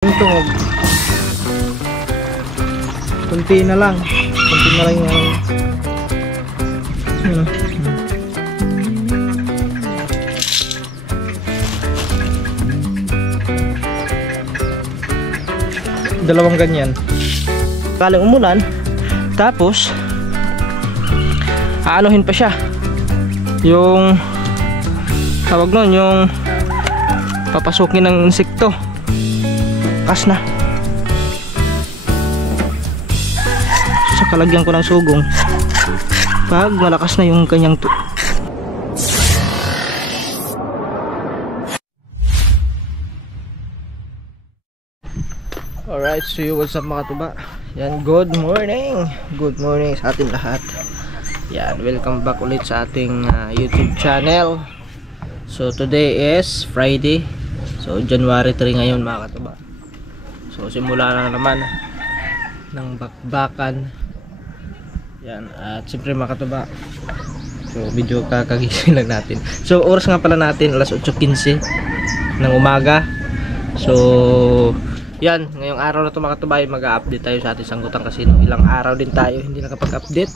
Yung tungog. Kunti na lang yung ano. Dalawang ganyan. Kaling umulan, tapos aanuhin pa siya. Yung tawag nun, yung papasukin ng insekto. Kas na. So kalagyan ko ng sugong pag malakas na yung kanyang Alright, so what's up mga tuba? Yan, good morning sa ating lahat. Yan, welcome back ulit sa ating YouTube channel. So today is Friday. So January 3 ngayon mga katuba. So simula na naman ng bakbakan. Yan, at siyempre mga katuba, so video kakagising lang natin. So oras nga pala natin alas 8:15 ng umaga. So yan, ngayong araw na ito mga katuba, mag-update tayo sa ating sanggutan kasi nung ilang araw din tayo hindi nakapag-update,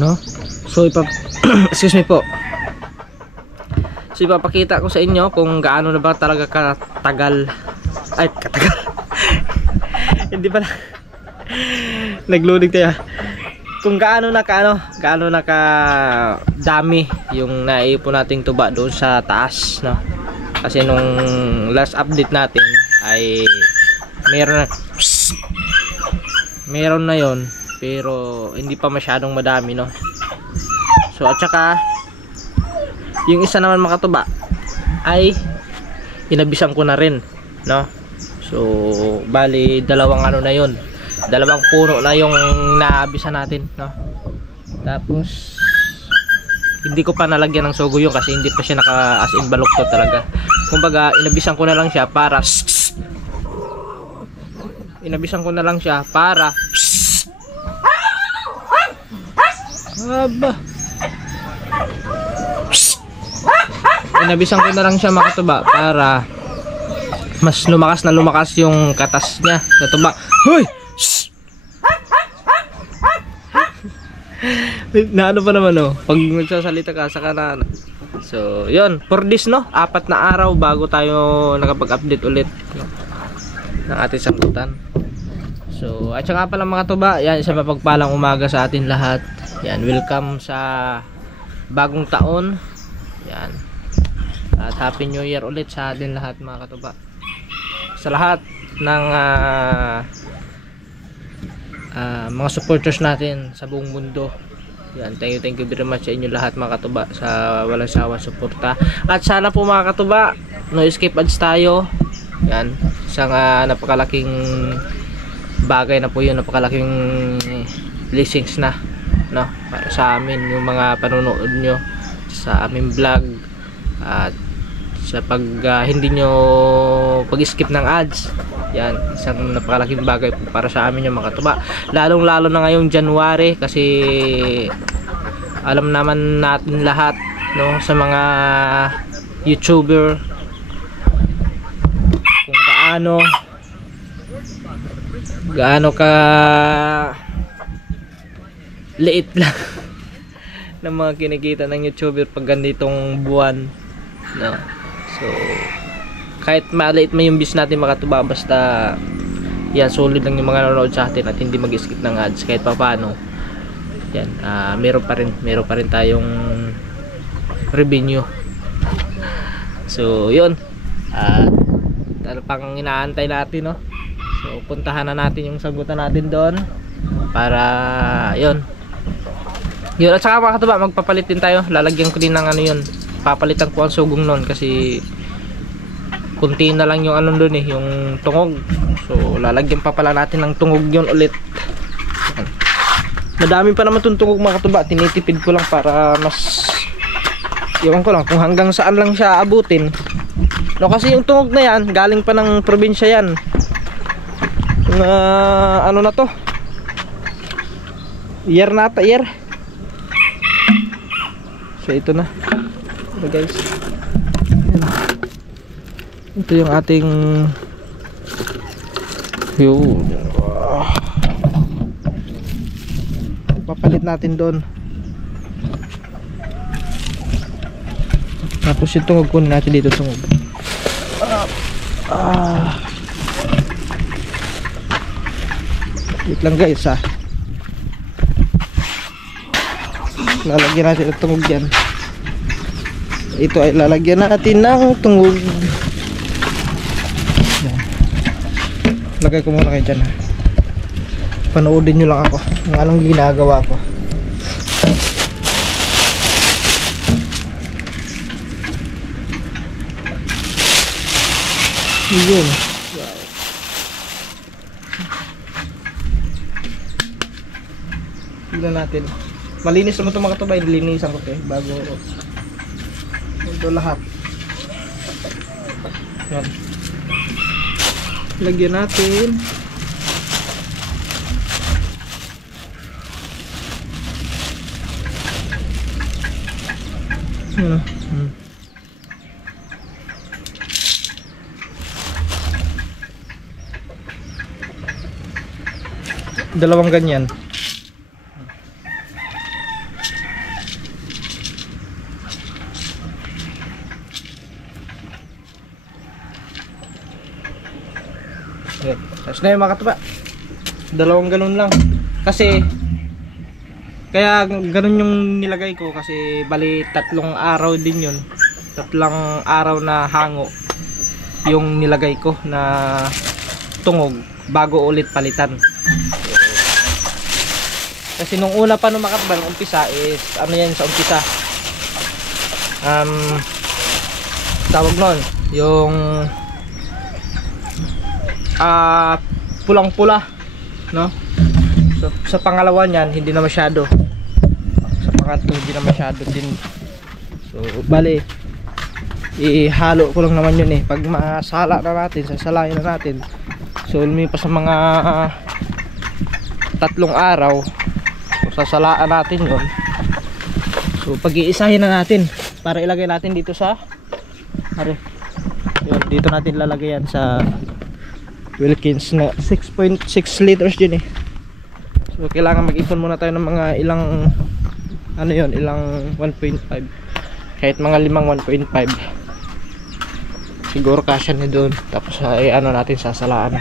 no? So excuse me po. So ipapakita ko sa inyo kung gaano na ba talaga katagal. Ay, katagal. Hindi pala. Nagloading tayo. Kung gaano na ka dami yung naipon nating tuba doon sa taas, no? Kasi nung last update natin ay meron na yon, pero hindi pa masyadong madami, no? So at saka yung isa naman mga tuba ay inabisan ko na rin, no? So bali dalawang ano na yon, dalawang puno na yung naabisan natin, no? Tapos hindi ko pa nalagyan ng sugo yun kasi hindi pa siya naka as in baluktot talaga. Kumbaga inabisan ko na lang siya para inabisan ko na lang siya mga tuba para mas lumakas yung katas niya sa tuba. Hoy! Na ano pa naman, oh, pag nagsasalita ka saka na. So yun, for this, no, 4 na araw bago tayo nakapag-update ulit, no, ng ating sangkutan. So at saka pala mga tuba, yan, isa mapagpalang umaga sa atin lahat. Yan, welcome sa bagong taon. Yan, at happy new year ulit sa atin lahat mga katuba, sa lahat ng mga supporters natin sa buong mundo. Yan, thank you very much sa inyo lahat mga katuba sa walang sawang suporta. At sana po mga katuba, no escape ads tayo. Yan, isang napakalaking bagay na po yun, napakalaking blessings na, no, para sa amin yung mga panonood nyo sa aming vlog, at sa hindi nyo pag-skip ng ads. Yan, isang napakalaking bagay po para sa amin yung mga katuba, lalong lalo na ngayong January kasi alam naman natin lahat, no, sa mga YouTuber kung gaano ka liit lang ng mga kinikita ng YouTuber pag ganitong buwan, no. So kahit maliit man yung views natin mga katuba, basta yan, solid lang yung mga nanonood sa atin at hindi mag-skip ng ads kahit pa paano. Yan, meron pa rin tayong revenue. So yun, pang inaantay natin, no. So puntahan na natin yung sagutan natin doon para yun. At saka mga katuba, magpapalit din tayo. Lalagyan ko din ng ano yun, papalitan ko ang sugong nun kasi kunti na lang yung ano doon, yung tungog. So lalagyan pa pala natin ng tungog yun ulit. Madami pa naman itong tungog mga katuba, tinitipid ko lang para mas iwan ko lang kung hanggang saan lang siya abutin, no, kasi yung tungog na yan galing pa ng probinsya yan. Ano na to, year. So ito na, guys. Ito yung ating Yun. Papalit natin doon. Tapos yung tungog kunin natin dito, tungog. Wait lang guys ha. Lalagyan natin ang tungog yan. Ito ay lalagyan natin ng tungog. Yan. Lagay ko muna kayo dyan ha. Panoodin nyo lang ako kung anong ginagawa ko. Yun. Wow. Tignan natin. Malinis naman ito mga katubay. Linisan ko bago ito lahat. Yan. Lagyan natin. Yan. Dalawang ganyan. Okay. Tapos na yung mga katuba. Dalawang ganun lang. Kasi kaya ganun yung nilagay ko kasi bali 3 araw din yun. 3 araw na hango yung nilagay ko na tungog bago ulit palitan. Kasi nung una pa nung makatbal umpisa is ano yan sa umpisa, tawag nun yung pulang pula, no? So, sa pangalawa niyan hindi na masyado, sa pangatlo hindi na masyado din. So bali ihalo ko lang naman yun pag masala na natin, sasalayin na natin. So lumipas sa mga 3 araw, so, sasalaan natin yun. So pag-iisahin na natin para ilagay natin dito sa yun, dito natin lalagay yan sa Wilkins na 6.6 liters yun So kailangan mag-ipon muna tayo ng mga ilang ano yun, ilang 1.5, kahit mga 5 1.5 siguro kasya ni doon. Tapos ay ano natin sasalaan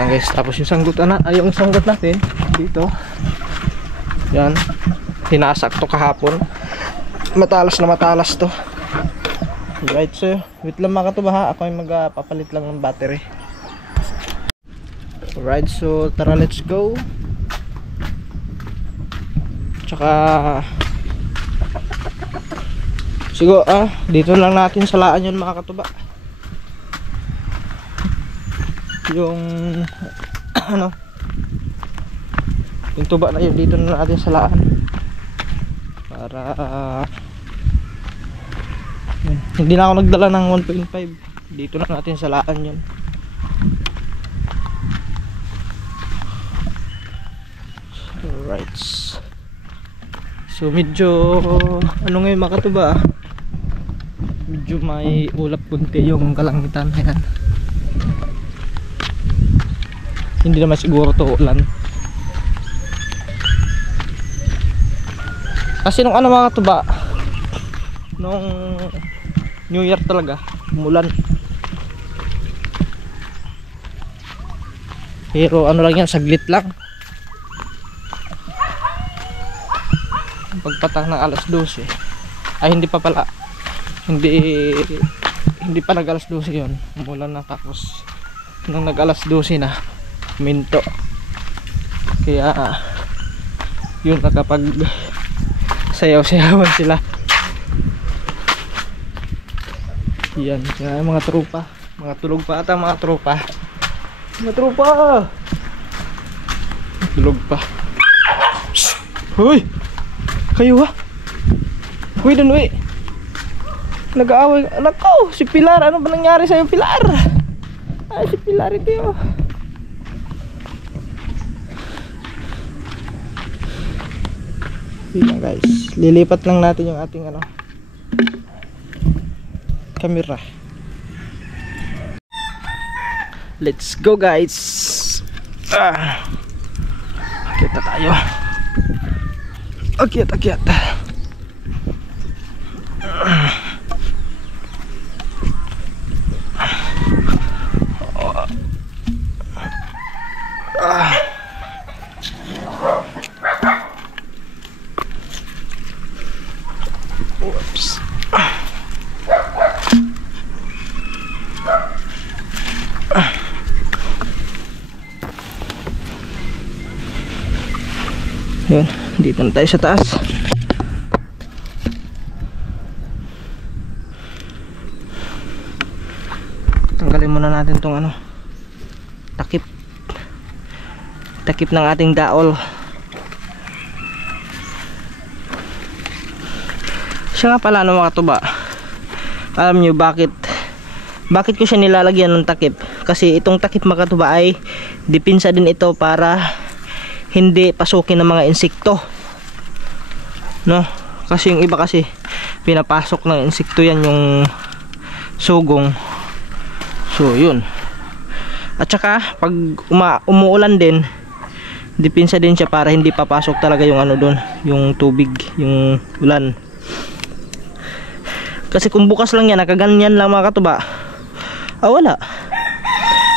lang guys. Tapos yung sanggot yung sanggot natin dito yan, hinasak to kahapon, matalas na matalas to. Right, so wait lang mga katuba ha, ako ay magpapalit lang ng battery. Alright, so tara, let's go. Tsaka siguro dito lang natin salaan yun mga katuba, yung ano, yung tuba na yun dito na natin salaan para hindi na ako nagdala ng 1.5, dito na natin salaan yun. Alright, so medyo ano ngayon mga katuba, medyo may ulap kunti yung kalangitan. Ayan, hindi naman siguro to ulan kasi nung ano mga katuba, nung New Year talaga umulan, pero ano lang yan, saglit lang. Pagpatang ng alas 12 ay hindi pa pala, hindi pa nag alas 12 yun, umulan na. Tapos nung nag alas 12 na minto, kaya yun, nakapag sayaw-sayawan sila. Yan, kaya mga tropa, mga tulog pa ata mga tropa, tulog pa. Hoy, kayo ha? Hoy, doon uwi, nag-aaway. Anak ko, si Pilar, ano ba nangyari sa'yo Pilar? Ay, si Pilar ito yun. Yan guys, lilipat lang natin yung ating ano, camera. Let's go guys. Akyat na tayo. Akyat. Oops. Yun, dito na tayo sa taas. Tanggalin muna natin tong ano, takip ng ating daol. Siya nga pala, ano mga katuba, alam nyo bakit ko siya nilalagyan ng takip? Kasi itong takip mga katuba ay dipinsa din ito para hindi pasukin ng mga insekto, no? Kasi yung iba kasi pinapasok ng insekto yan, yung sugong. So yun. At saka pag umuulan din, dipinsa din siya para hindi papasok talaga yung ano doon, yung tubig, yung ulan. Kasi kung bukas lang yan, nakaganyan lang mga katuba, wala,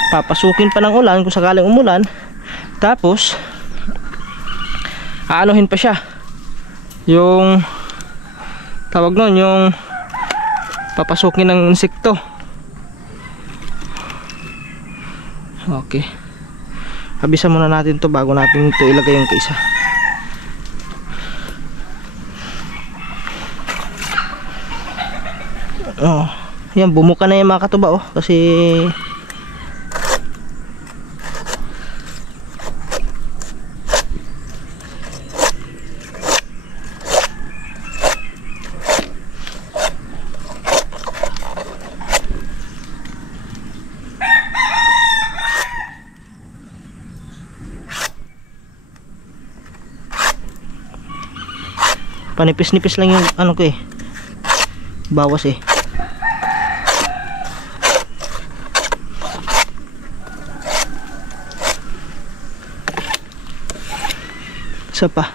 papasukin pa ng ulan kung sakaling umulan. Tapos aanuhin pa siya, yung tawag nun, yung papasukin ng insekto. Okay, habisan muna natin to bago natin ito ilagay yung kaisa. Yan, bumuka na yung mga katuba, kasi panipis-nipis lang yung ano ko bawas isa pa.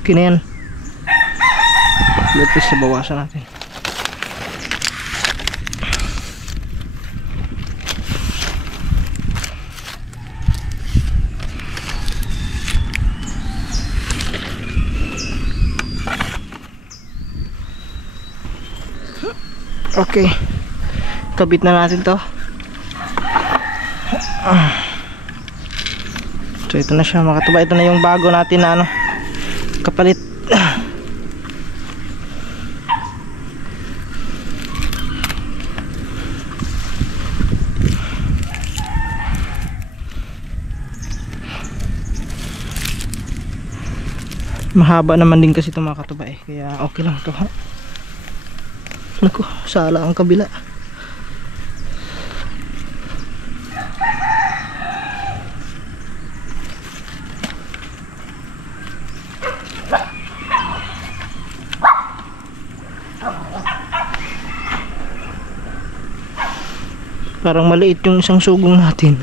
Okay na yan. Lapis sa bawasan natin. Okay, kabit na natin to. So ito na siya mga katuba. Ito na yung bago natin na ano, kapalit. Mahaba naman din kasi ito mga katuba kaya okay lang to. Naku, sala ang kabila. Parang maliit yung isang sugong natin.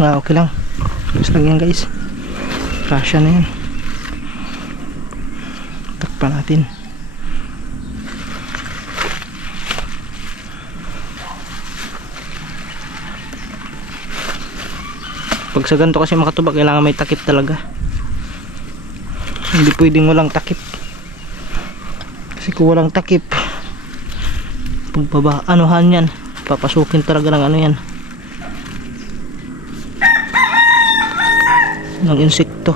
Okay lang. Tapos lang yan guys. Kasya na yan. Takpan natin. Pag sa ganito kasi makatubak, kailangan may takip talaga. Hindi pwedeng walang takip. Kasi kung walang takip, pagbaba, anuhan yan, papasukin talaga ng ano yan, ng insekto.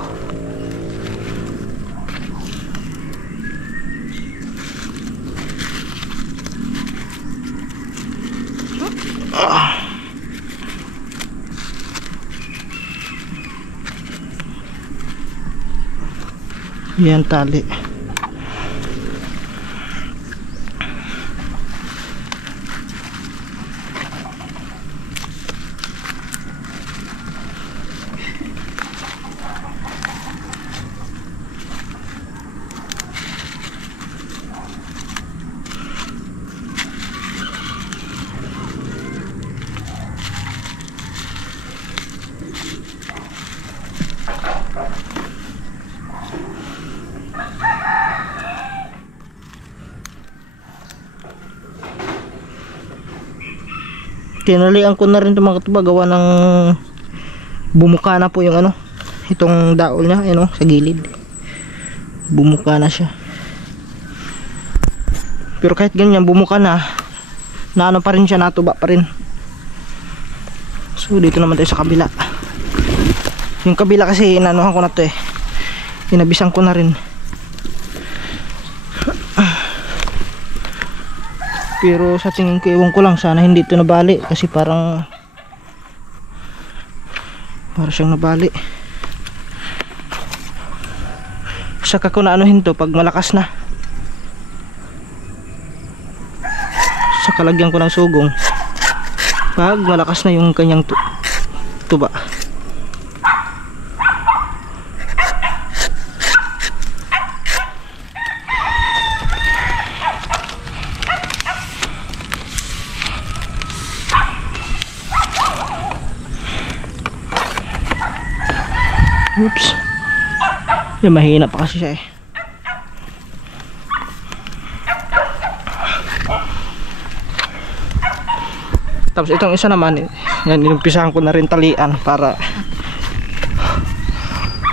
Yan tali. Tinalian ko na rin itong mga katuba, gawa ng bumuka na po yung ano, itong daol niya, ano, sa gilid. Bumuka na siya. Pero kahit ganyan, bumuka na ano pa rin siya, natuba pa rin. So dito naman tayo sa kabila. Yung kabila kasi inanuhan ko na to eh, inabisan ko na rin. Pero sa tingin ko, ewan ko lang, sana hindi ito nabali. Kasi para siyang nabali. Saka ko na anuhin to pag malakas na. Saka lagyan ko ng sugong pag malakas na yung kanyang tuba. Oops. Yung mahina pa kasi siya eh. Tapos itong isa naman, yan, inumpisahan ko na rin talian para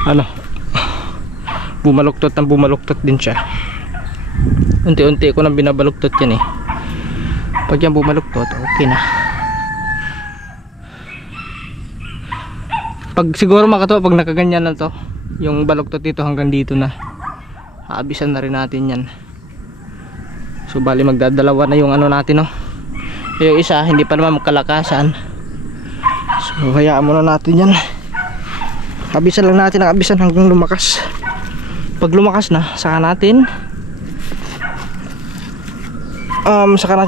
ano, bumaluktot din siya. Unti-unti ko nang binabaluktot yan eh. Pag yan bumaluktot, okay na. Pag siguro makatuwa, pag nakaganyan na to, yung baluktot dito hanggang dito na, aabisan na rin natin yan. So bali magdadalawa na yung ano natin, no. Yung isa hindi pa naman magkalakasan, so hayaan muna natin yan. Abisan lang natin ang abisan hanggang lumakas. Pag lumakas na, saka natin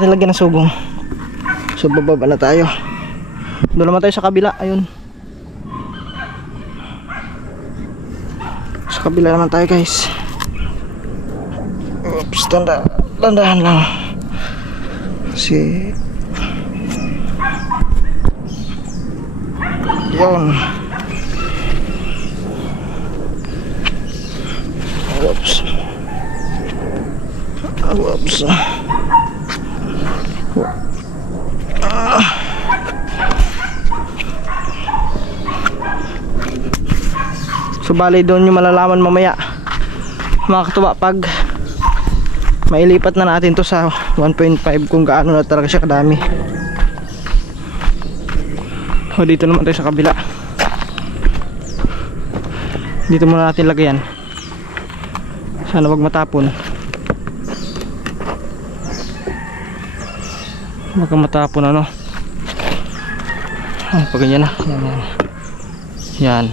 lagyan ng sugong. So bababa na tayo. Doon naman tayo sa kabila, ayun. Sa kabila naman tayo guys. Oops, dandahan lang. Kasi yun. Oops. Oops. So bali doon yung malalaman mamaya mga katuba pag mailipat na natin to sa 1.5 kung gaano na talaga siya kadami. O dito naman tayo sa kabila. Dito muna natin lagyan. Sana wag matapon. Wag matapon ano. Pag ganyan na. Yan.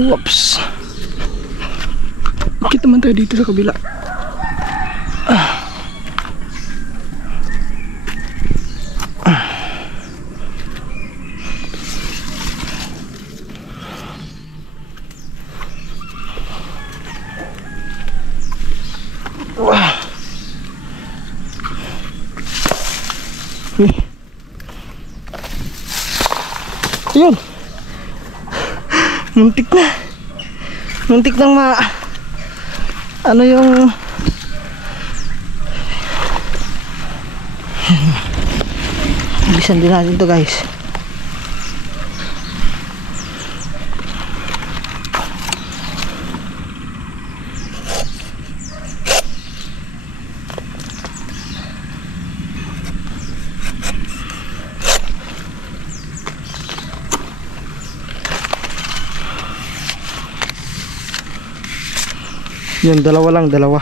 Whoops. Bakit naman tayo dito sa kabila? Yun. Muntik nang ano yung bilisan din natin to guys. Yun, dalawa lang, dalawa.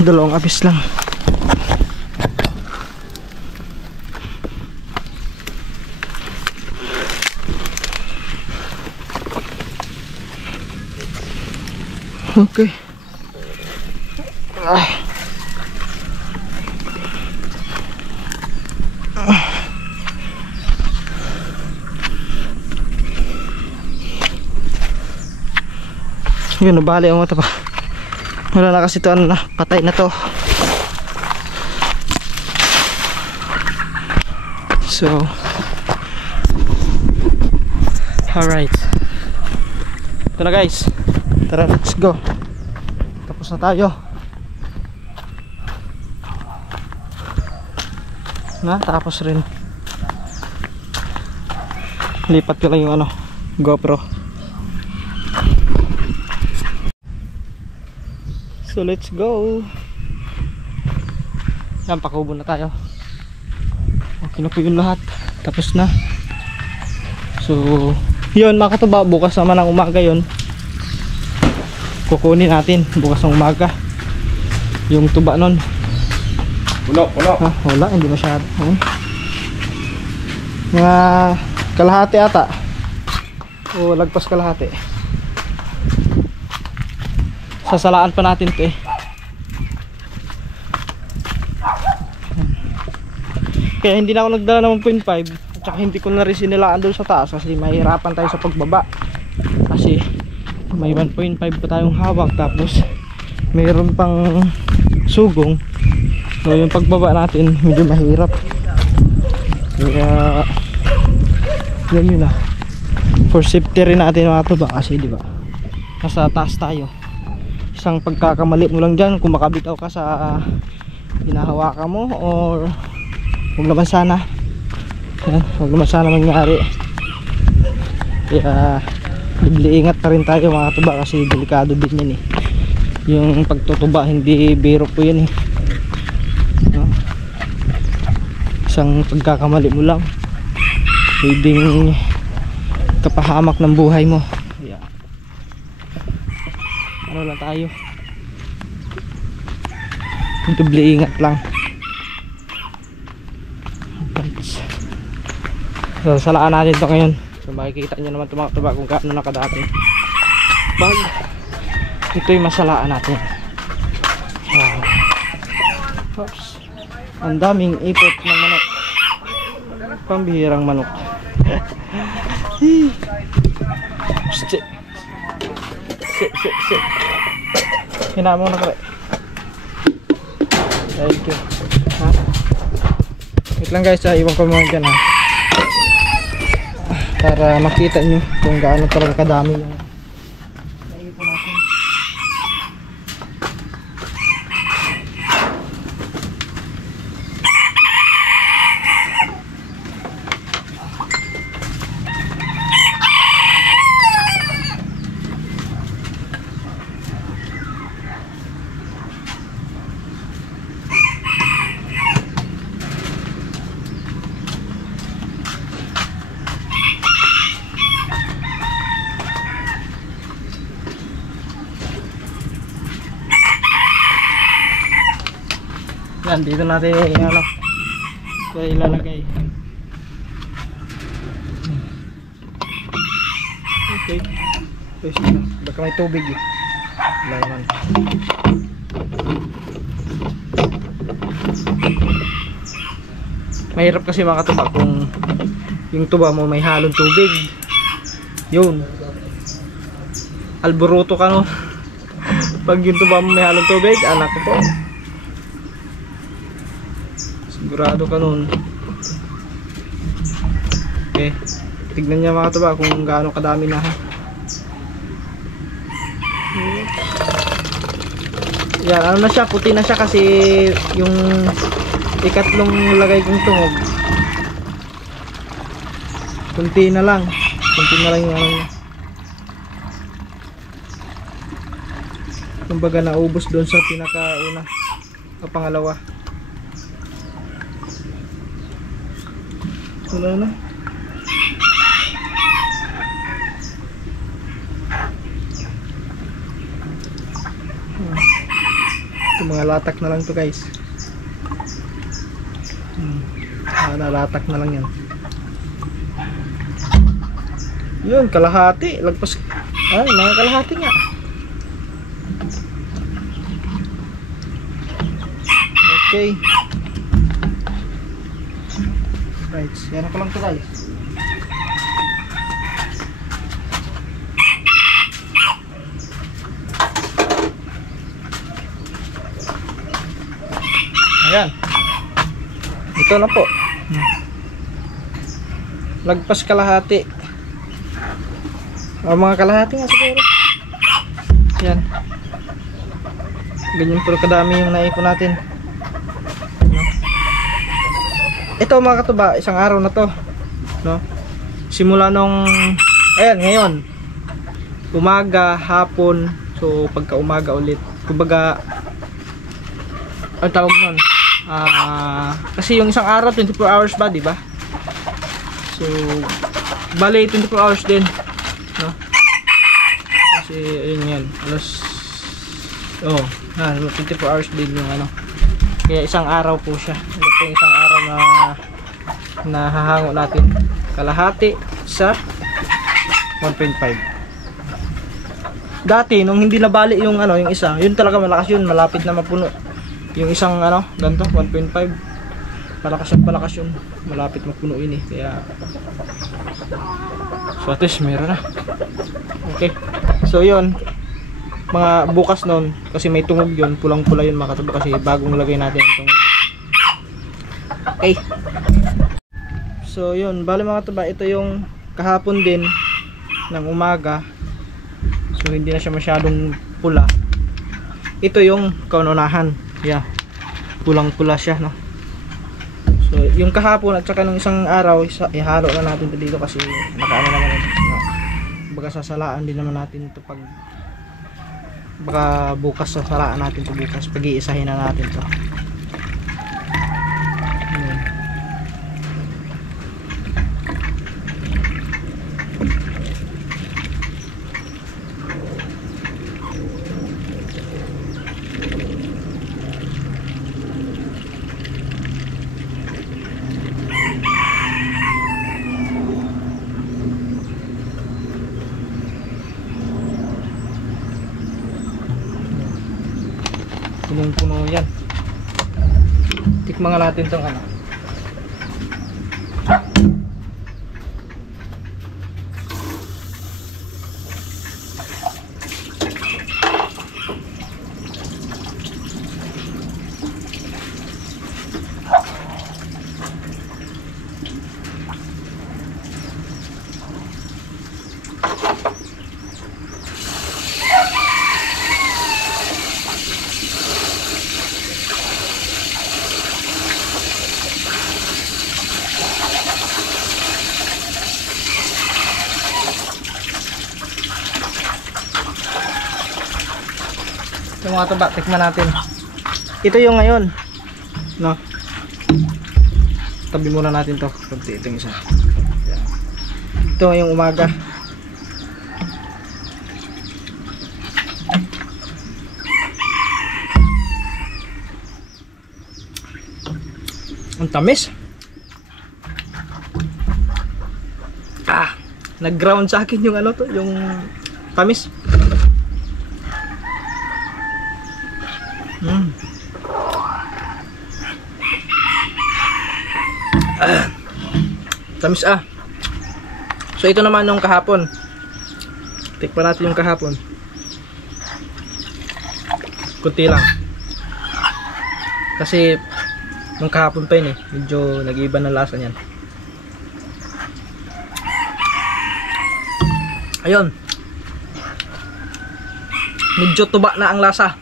Dalawang apis lang. Okay. Yun, nabali ang mata pa. Wala na kasi ito, ano na, patay na to. So, alright. Ito na guys. Tara, let's go. Tapos na tayo. Tapos rin. Lipat ko lang yung ano, GoPro. So let's go. Yan, pakubo na tayo. Okay na po yung lahat. Tapos na. So yun mga katuba, bukas naman ng umaga yun. Kukunin natin bukas ng umaga yung tuba nun. Puno. Wala, hindi masyado. Mga kalahati ata. O lagpas kalahati. Sasalaan pa natin ito eh. Kaya hindi na ako nagdala ng 1.5 at saka hindi ko na rin sinilaan doon sa taas kasi mahirapan tayo sa pagbaba. Kasi may 1.5 pa tayong hawak tapos mayroon pang sugong. So yung pagbaba natin medyo mahirap. Kaya yun na. For safety rin natin mga tuba kasi diba nasa taas tayo. Isang pagkakamali mo lang dyan kung makabitaw ka sa hinahawakan mo or huwag naman sana. Yan, huwag naman sana mangyari. Kaya ingat pa rin tayo mga tuba kasi delikado din yan eh. Yung pagtutuba hindi biro po yan eh. No? Isang pagkakamali mo lang pwedeng kapahamak ng buhay mo. Yeah. Ano lang tayo, doble ingat lang. So salaan natin ito ngayon. So makikita nyo naman ito mga tuba kung gaano nakadami pag ito yung masalaan natin. Wow. Oops. Ang daming ipot ng manok, pambihirang manok. Sit. Hina mo na kare. Thank you. Wait lang guys, iwan ko muna dyan para makita nyo kung gaano talaga kadami yung naipon natin. Yan, dito natin ano, ilalagay. Okay. Pwede na. Baka may tubig eh. Laman. Mahirap kasi mga tuba kung yung tuba mo may halong tubig. Yun. Alboroto ka no. Pag yung tuba mo may halong tubig, anak ko po. Sigurado ka nun. Okay. Tignan niya mga tuba kung gaano kadami na ha. Yan, ano na siya, puti na siya kasi yung ikatlong lagay kong tungog. Kunti na lang yung ano niya. Kumbaga naubos doon sa pinakauna o pangalawa. Wala na. Mga latak na lang to guys. Nalatak na lang yan. Yun, kalahati. Lagpas. Ay, mga kalahati nga. Okay. Right, yan ako lang to guys. Ayan. Ito na po. Lagpas kalahati. O mga kalahati nga siguro. Ayan. Ganyan po kadami yung naipon natin. Ito mga katuba, isang araw na to, no? Simula nung ayan, ngayon. Umaga, hapon, so pagka umaga ulit. Kumbaga ang tawag nun. Kasi yung isang araw 24 hours ba, di ba? So bali 24 hours din, no? Kasi ayun yan. Alas 24 hours din yung ano. Kaya isang araw po siya. Ito po yung isang araw na nahahango natin. Kalahati sa 1.5. Dati nung hindi nabali yung ano, yung isa, yun talaga malakas yun, malapit na mapuno. Yung isang ano, ganito 1.5. Palakas yun, malapit mapuno yun eh. Kaya so at least meron na. Okay. So yun, mga bukas nun, kasi may tungog yun, pulang-pula yun mga katuba, kasi bagong lagay natin ang tungog. Okay. So yun, bali mga katuba, ito yung kahapon din ng umaga. So hindi na siya masyadong pula. Ito yung kaunahan. Yeah. Pulang-pula siya, no. So yung kahapon at saka ng isang araw, ihalo na natin ito dito kasi nakaano naman ito. No? Baga sasalaan din naman natin ito pag baka bukas sasalaan natin ito bukas. Pag-iisahin na natin ito. Punong-puno yan. Tikman nga natin itong ano. Yung mga tuba, tikman natin. Ito yung ngayon, no? Tabi muna natin to. Kunti itong isa. Yan. Ito yung umaga. Ang tamis. Nag-ground sa akin yung ano to, yung tamis. Tamis So ito naman nung kahapon. Tikman natin yung kahapon. Kunti lang. Kasi nung kahapon pa yun eh, medyo nag-iiba ng lasa niyan. Ayun. Medyo tuba na ang lasa.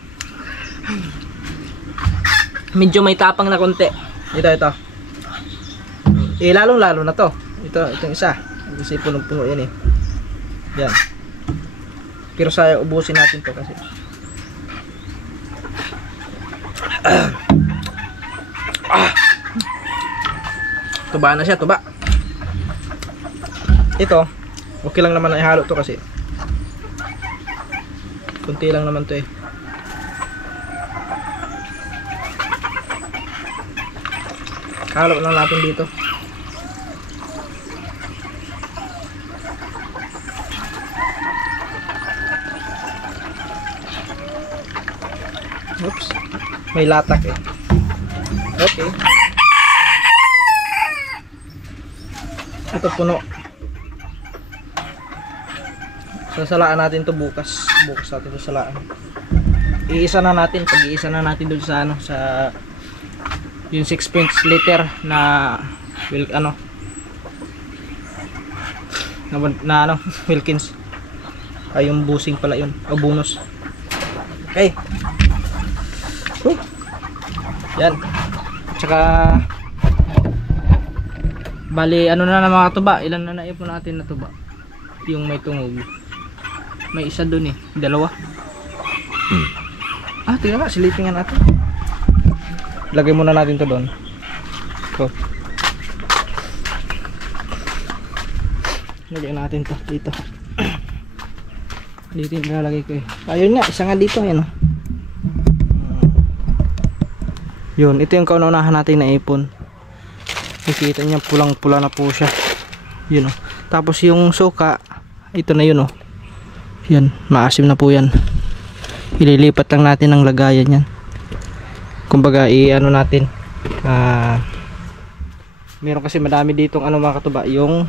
Medyo may tapang na konti. Ito. Lalong-lalo na to. Itong isa. Kasi punong-puno yan eh. Yan. Pero sayang ubusin natin to kasi. Tuba na siya, tuba. Ito, okay lang naman na ihalo to kasi kunti lang naman to eh. Halo lang natin dito. Oops. May latak eh. Okay. Ito puno. Sasalaan natin to bukas. Bukas natin to salaan. Iisa na natin. Pag-iisa na natin doon sa ano, sa yung 6 liter na Wilkins. Ay yung busing pala yun. O bonus. Okay. Yan. Tsaka bali ano na mga tuba. Ilan na naipon natin na tuba? Yung may tungog. May isa dun eh. Dalawa. Tingnan nga. Silipin nga natin. Lagay muna natin to doon. So, lagay natin to dito. Dito yung nilalagay ko eh. Ayun nga. Isa nga dito eh. No? Yun. Ito yung kaunahan natin na ipon. Nakikita niya pulang pula na po siya. Yun o. Tapos yung suka. Ito na yun o. Yan. Maasim na po yan. Ililipat lang natin ang lagayan yan. Kumbaga i-ano natin. Meron kasi madami ditong ano mga katuba. Yung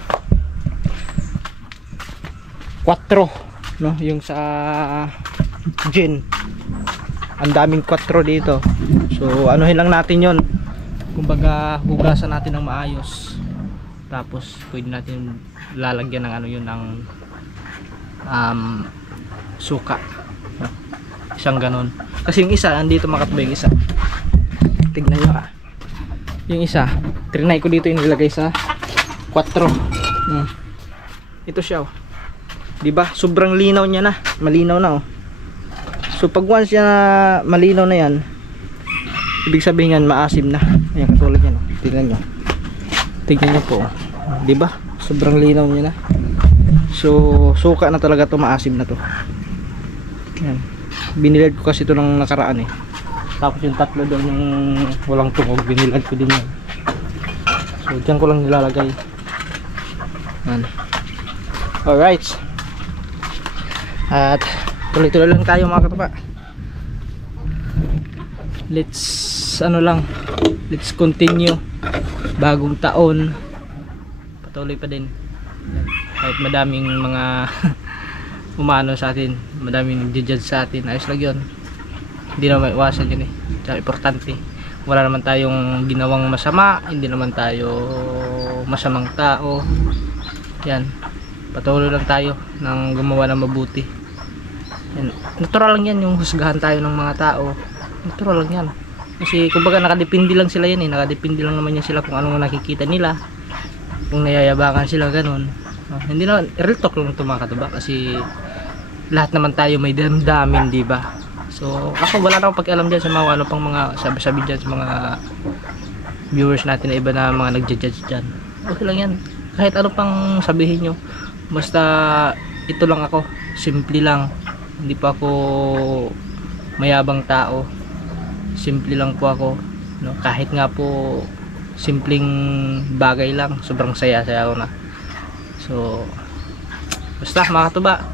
4. No? Yung sa gin. Ang daming 4 dito. So anuhin lang natin yon. Kumbaga hugasan natin ng maayos. Tapos pwede natin lalagyan ng ano yun ng suka. No? Isang ganon. Kasi yung isa andito mga katuba, yung isa. Tignan nyo yung isa. Trinay ko dito yung nilagay sa 4. Ito siya oh. Diba? Sobrang linaw niya na. Malinaw na oh. So pag once yan malinaw na yan, ibig sabihin yan maasim na. Ayan katulad yan oh. Tignan nyo. Tignan nyo po oh. Diba? Sobrang linaw niya na. So suka na talaga to, maasim na to. Ayan. Binilad ko kasi ito nung nakaraan eh. Tapos yung 3 doon yung walang tungog, binilad ko din yan. So dyan ko lang nilalagay. Yan. Alright. At tuloy-tuloy lang tayo mga katupa. Let's continue. Bagong taon, patuloy pa din. Kahit madaming mga umano sa atin, madaming nagja-judge sa atin, ayos lang yun. Hindi naman maiwasan yun eh. Tsaka importante, wala naman tayong ginawang masama, hindi naman tayo masamang tao. Yan, patuloy lang tayo ng gumawa ng mabuti. Yan. Natural lang yan yung husgahan tayo ng mga tao. Natural lang yan. Kasi kumbaga nakadepende lang sila yan eh. Nakadepende lang naman yan sila kung anong nakikita nila. Kung nayayabangan sila ganun. Hindi na, real talk lang ito mga katuba. Kasi lahat naman tayo may damdamin, diba? So ako wala na akong pakialam dyan sa mga ano pang mga sabi-sabi dyan sa mga viewers natin na iba na mga nagja-judge dyan. Okay lang yan. Kahit ano pang sabihin nyo. Basta ito lang ako. Simple lang. Hindi pa ako mayabang tao. Simple lang po ako. No? Kahit nga po simpleng bagay lang. Sobrang saya-saya ako na. So basta mga katuba,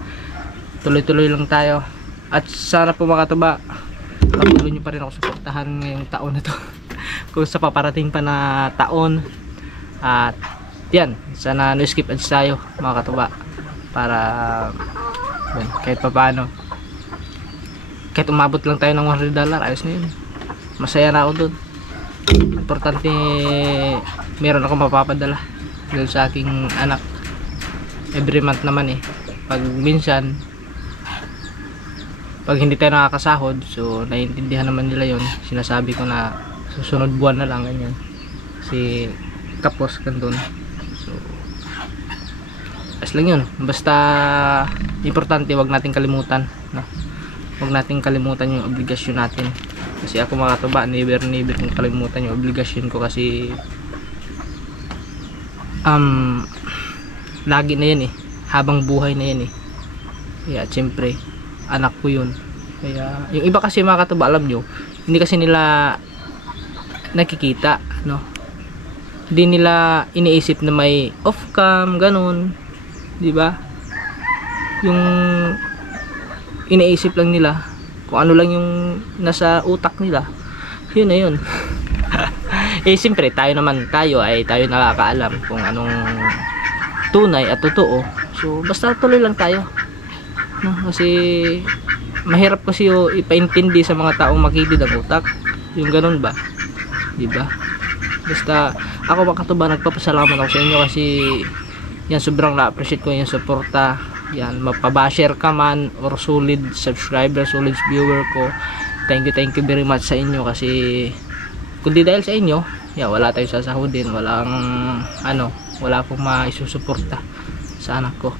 tuloy-tuloy lang tayo. At sana po mga katuba, patuloy nyo pa rin ako suportahan ngayong taon na to. Kung sa paparating pa na taon. At yan, sana no skip ads tayo mga katuba. Para yan, kahit pa paano, kahit umabot lang tayo ng $100, ayos na yun. Masaya na ako dun. Importante meron ako mapapadala dahil sa aking anak. Every month naman eh. Pag minsan, pag hindi tayo nakakasahod, so naiintindihan naman nila yon. Sinasabi ko na susunod buwan na lang ganyan. Kasi kapos kandun. So as lang yun. Basta importante wag nating kalimutan, no? Wag nating kalimutan yung obligasyon natin. Kasi ako mga katuba, never kong kalimutan yung obligasyon ko. Kasi lagi na yan eh. Habang buhay na yan eh. Kaya siyempre anak ko yun. Kaya yung iba kasi mga katuba, alam nyo, hindi kasi nila nakikita, no? Hindi nila iniisip na may off cam, ganun, di ba? Yung iniisip lang nila kung ano lang yung nasa utak nila, yun na yun. Eh siyempre tayo nakakaalam kung anong tunay at totoo. So basta tuloy lang tayo, no? Kasi mahirap kasi yung ipaintindi sa mga taong makitid ang utak, yung ganun ba, di ba? Basta ako mga katuba, nagpapasalamat ako sa inyo kasi yan, sobrang na-appreciate ko yung suporta. Yan, mapabashare ka man or solid subscriber, solid viewer ko, thank you very much sa inyo. Kasi kundi dahil sa inyo, yan, wala tayong sasahudin, wala akong maisusuporta sa anak ko.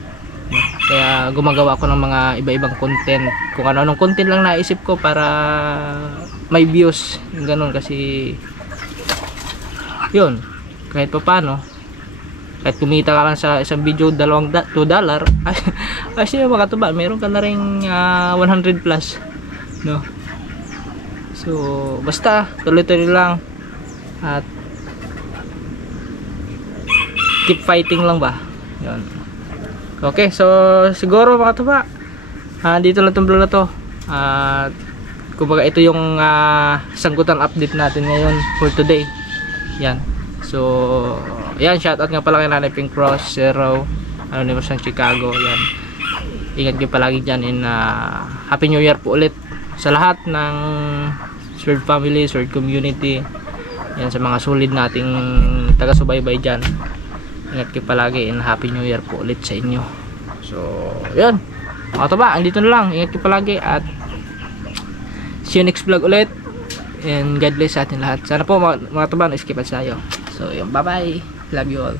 Kaya gumagawa ko ng mga iba-ibang content, kung ano-anong content lang naisip ko para may views, yung ganun. Kasi yun, kahit pa paano, kahit kumita ka lang sa isang video $2 ay siya mga katuba, meron ka na rin 100 plus, no? So basta tuloy-tuloy lang at keep fighting lang ba, yun. Okay, so siguro mga katuba, dito lang itong vlog na to. Kumbaga ito yung sangkutan update natin ngayon for today. Yan. So, yan, shoutout nga pala kay Nanay Pink Cross, Zero, Anonymous ng Chicago. Yan. Ingat kayo palagi dyan, in Happy New Year po ulit sa lahat ng Sword family, Sword community. Yan, sa mga solid nating taga-subaybay dyan. Ingat kayo palagi, in Happy New Year po ulit sa inyo. So, yan. Mga to ba, andito na lang. Ingat kayo palagi at see you next vlog ulit. And God bless sa atin lahat. Sana po mga taban, skip at sayo. So yun, bye bye. Love you all.